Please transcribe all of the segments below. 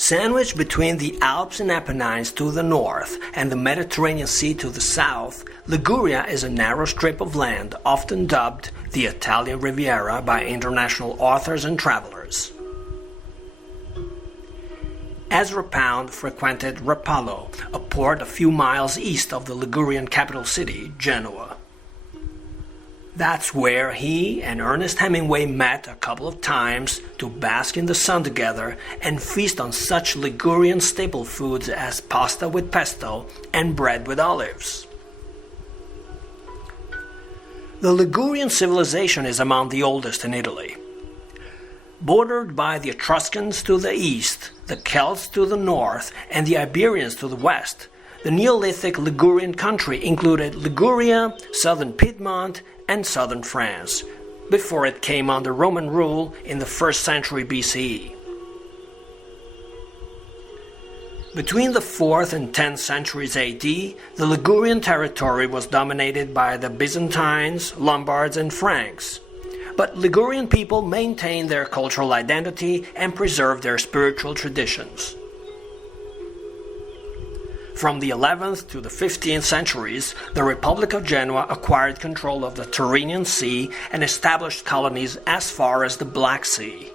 Sandwiched between the Alps and Apennines to the north and the Mediterranean Sea to the south, Liguria is a narrow strip of land often dubbed the Italian Riviera by international authors and travelers. Ezra Pound frequented Rapallo, a port a few miles east of the Ligurian capital city, Genoa. That's where he and Ernest Hemingway met a couple of times to bask in the sun together and feast on such Ligurian staple foods as pasta with pesto and bread with olives. The Ligurian civilization is among the oldest in Italy. Bordered by the Etruscans to the east, the Celts to the north, and the Iberians to the west, the Neolithic Ligurian country included Liguria, southern Piedmont, and southern France, before it came under Roman rule in the 1st century BCE. Between the 4th and 10th centuries AD, the Ligurian territory was dominated by the Byzantines, Lombards, and Franks. But Ligurian people maintained their cultural identity and preserved their spiritual traditions. From the 11th to the 15th centuries, the Republic of Genoa acquired control of the Tyrrhenian Sea and established colonies as far as the Black Sea.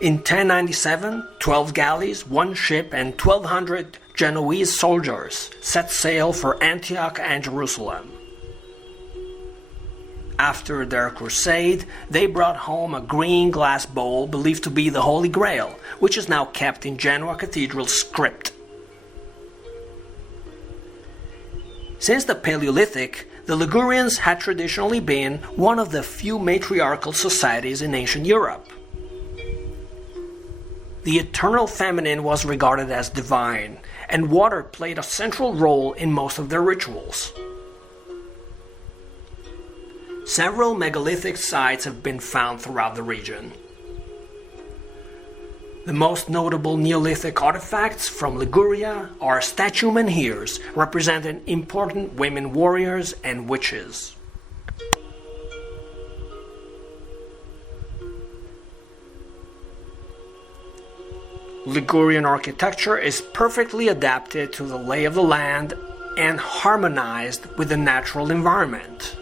In 1097, 12 galleys, 1 ship, and 1,200 Genoese soldiers set sail for Antioch and Jerusalem. After their crusade, they brought home a green glass bowl believed to be the Holy Grail, which is now kept in Genoa Cathedral's crypt. Since the Paleolithic, the Ligurians had traditionally been one of the few matriarchal societies in ancient Europe. The eternal feminine was regarded as divine, and water played a central role in most of their rituals. Several megalithic sites have been found throughout the region. The most notable Neolithic artifacts from Liguria are statue menhirs representing important women warriors and witches. Ligurian architecture is perfectly adapted to the lay of the land and harmonized with the natural environment.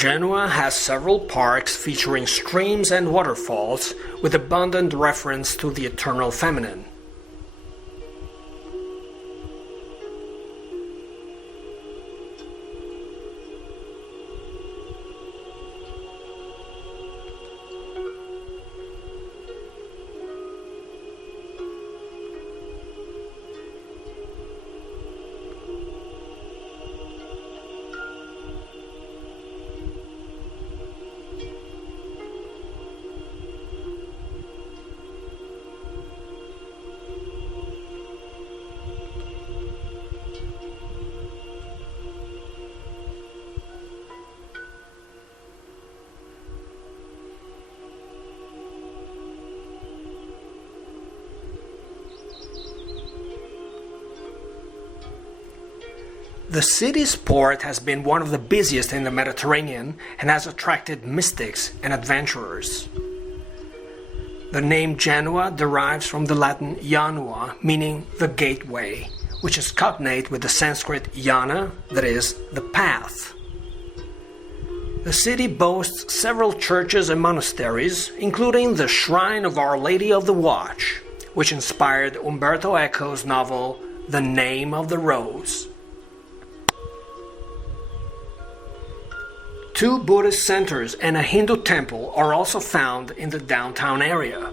Genoa has several parks featuring streams and waterfalls with abundant reference to the eternal feminine. The city's port has been one of the busiest in the Mediterranean and has attracted mystics and adventurers. The name Genoa derives from the Latin Janua, meaning the gateway, which is cognate with the Sanskrit Jana, that is, the path. The city boasts several churches and monasteries, including the Shrine of Our Lady of the Watch, which inspired Umberto Eco's novel The Name of the Rose. 2 Buddhist centers and a Hindu temple are also found in the downtown area.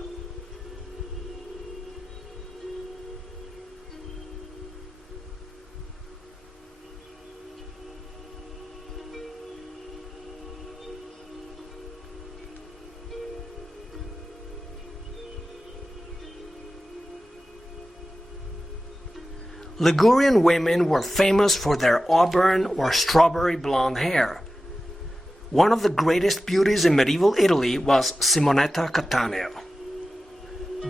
Ligurian women were famous for their auburn or strawberry blonde hair. One of the greatest beauties in medieval Italy was Simonetta Cattaneo.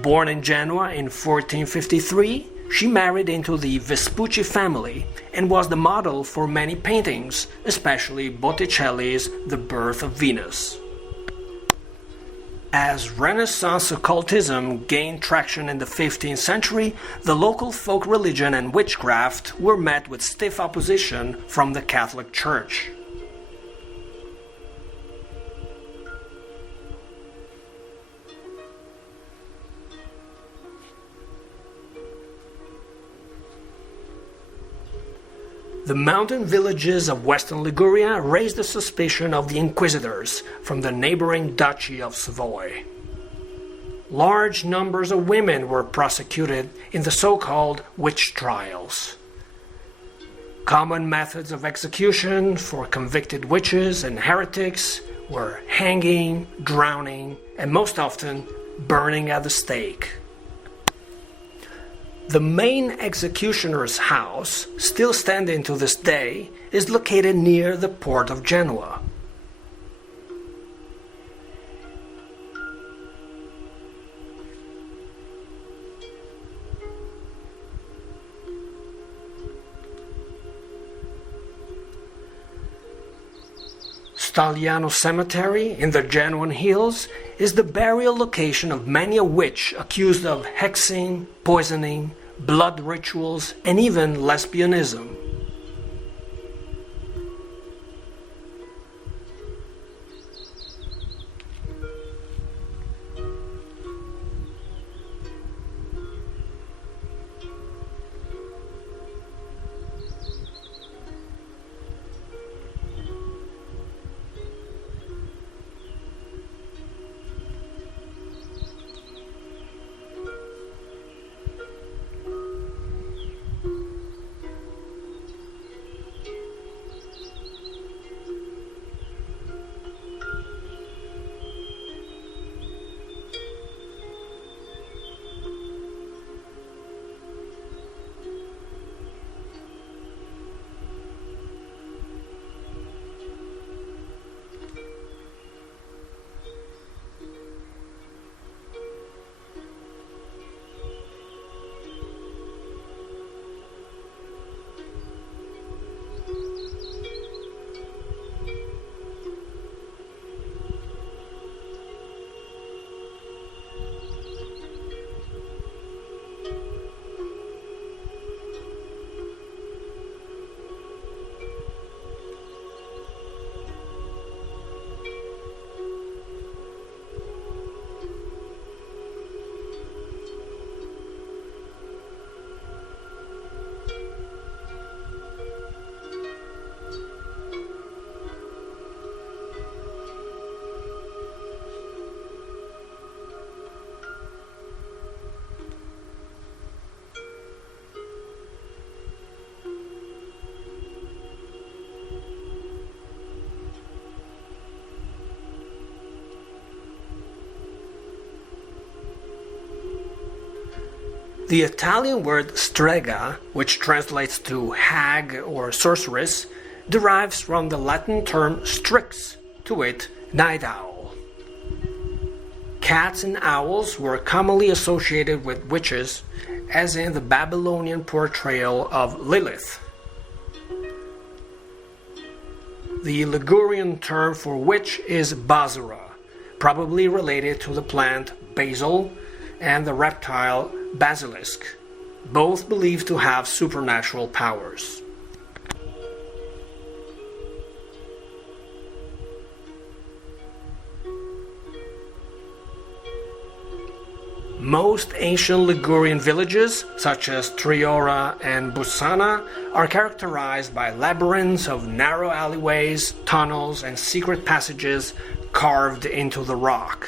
Born in Genoa in 1453, she married into the Vespucci family and was the model for many paintings, especially Botticelli's The Birth of Venus. As Renaissance occultism gained traction in the 15th century, the local folk religion and witchcraft were met with stiff opposition from the Catholic Church. The mountain villages of western Liguria raised the suspicion of the inquisitors from the neighboring Duchy of Savoy. Large numbers of women were prosecuted in the so-called witch trials. Common methods of execution for convicted witches and heretics were hanging, drowning, and most often burning at the stake. The main executioner's house, still standing to this day, is located near the port of Genoa. Stagliano Cemetery in the Genoan hills is the burial location of many a witch accused of hexing, poisoning, blood rituals, and even lesbianism. The Italian word strega, which translates to hag or sorceress, derives from the Latin term strix, to wit, night owl. Cats and owls were commonly associated with witches, as in the Babylonian portrayal of Lilith. The Ligurian term for witch is basura, probably related to the plant basil and the reptile basilisk, both believed to have supernatural powers. Most ancient Ligurian villages, such as Triora and Busana, are characterized by labyrinths of narrow alleyways, tunnels, and secret passages carved into the rock.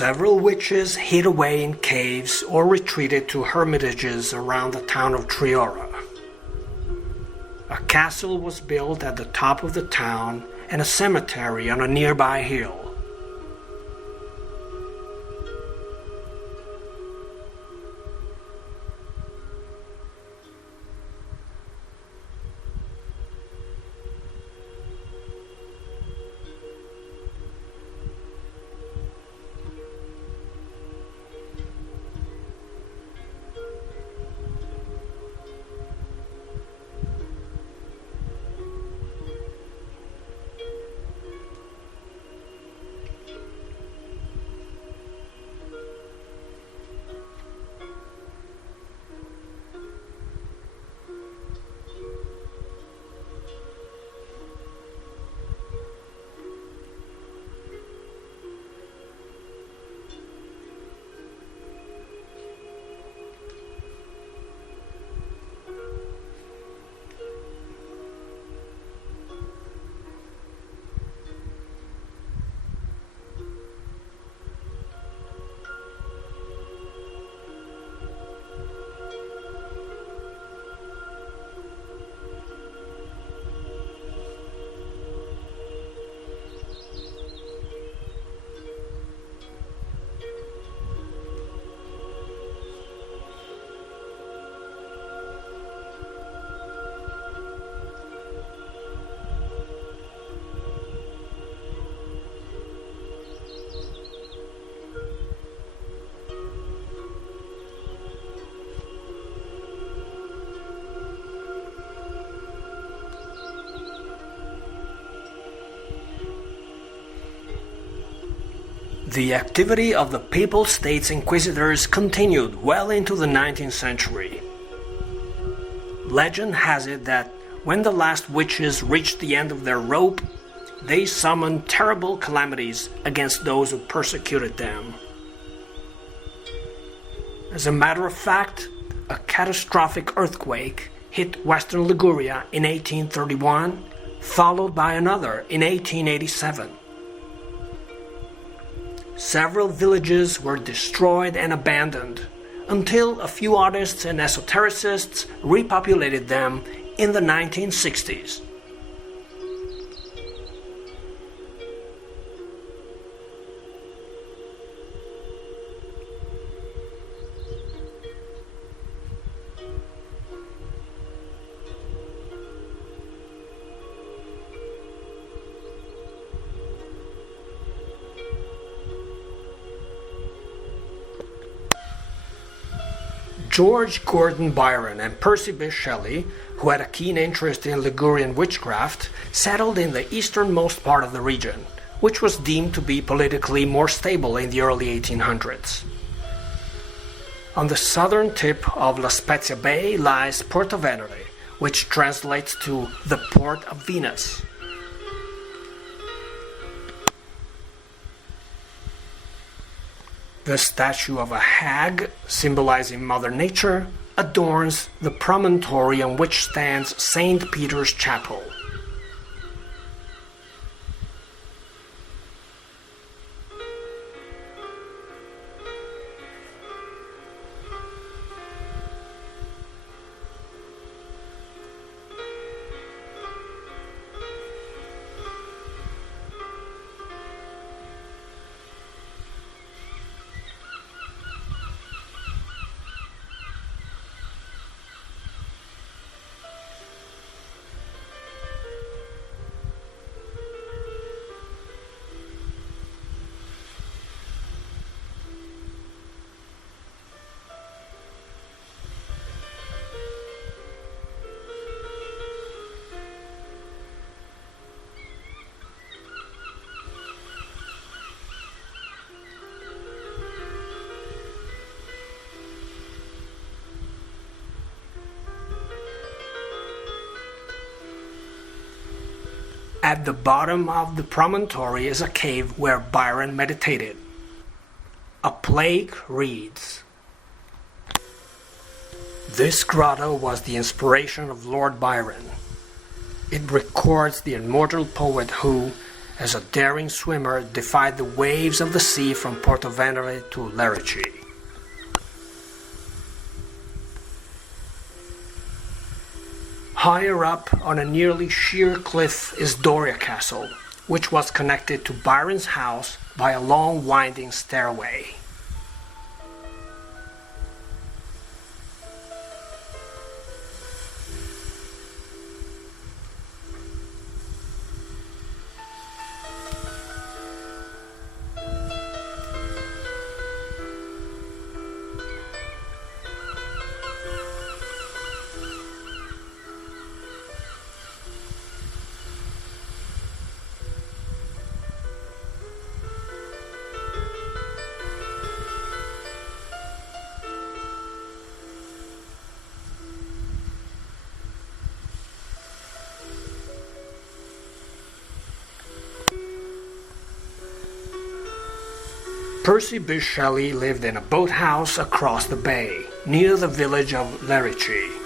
Several witches hid away in caves or retreated to hermitages around the town of Triora. A castle was built at the top of the town and a cemetery on a nearby hill. The activity of the Papal States Inquisitors continued well into the 19th century. Legend has it that when the last witches reached the end of their rope, they summoned terrible calamities against those who persecuted them. As a matter of fact, a catastrophic earthquake hit western Liguria in 1831, followed by another in 1887. Several villages were destroyed and abandoned, until a few artists and esotericists repopulated them in the 1960s. George Gordon Byron and Percy Bysshe Shelley, who had a keen interest in Ligurian witchcraft, settled in the easternmost part of the region, which was deemed to be politically more stable in the early 1800s. On the southern tip of La Spezia Bay lies Porto Venere, which translates to the Port of Venus. The statue of a hag, symbolizing Mother Nature, adorns the promontory on which stands St. Peter's Chapel. At the bottom of the promontory is a cave where Byron meditated. A plaque reads, "This grotto was the inspiration of Lord Byron. It records the immortal poet who, as a daring swimmer defied the waves of the sea from Porto Venere to Lerici. Higher up on a nearly sheer cliff is Doria Castle, which was connected to Byron's house by a long winding stairway. Percy Bysshe Shelley lived in a boathouse across the bay, near the village of Lerici.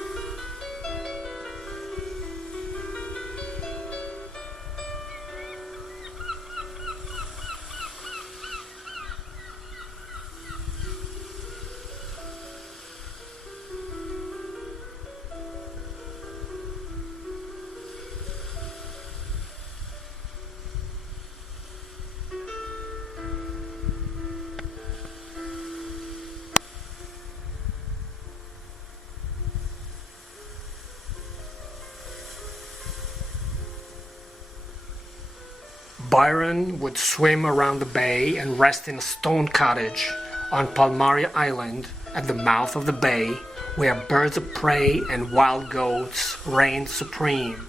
Byron would swim around the bay and rest in a stone cottage on Palmaria Island at the mouth of the bay, where birds of prey and wild goats reigned supreme.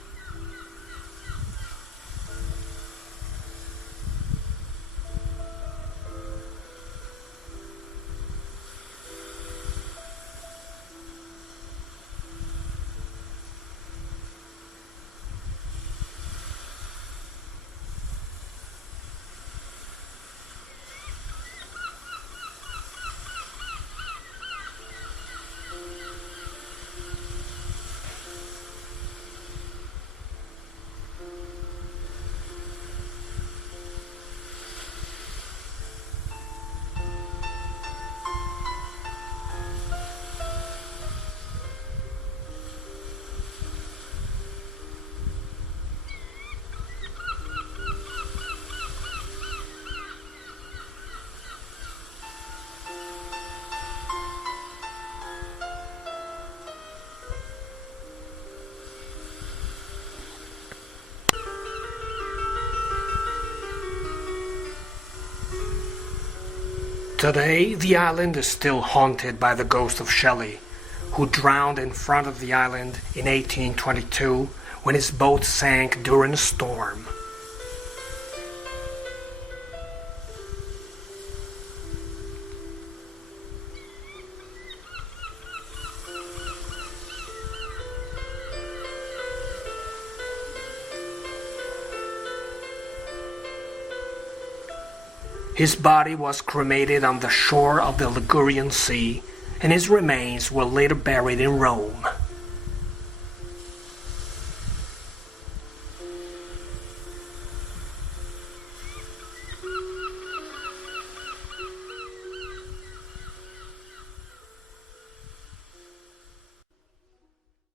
Today, the island is still haunted by the ghost of Shelley, who drowned in front of the island in 1822 when his boat sank during a storm. His body was cremated on the shore of the Ligurian Sea, and his remains were later buried in Rome.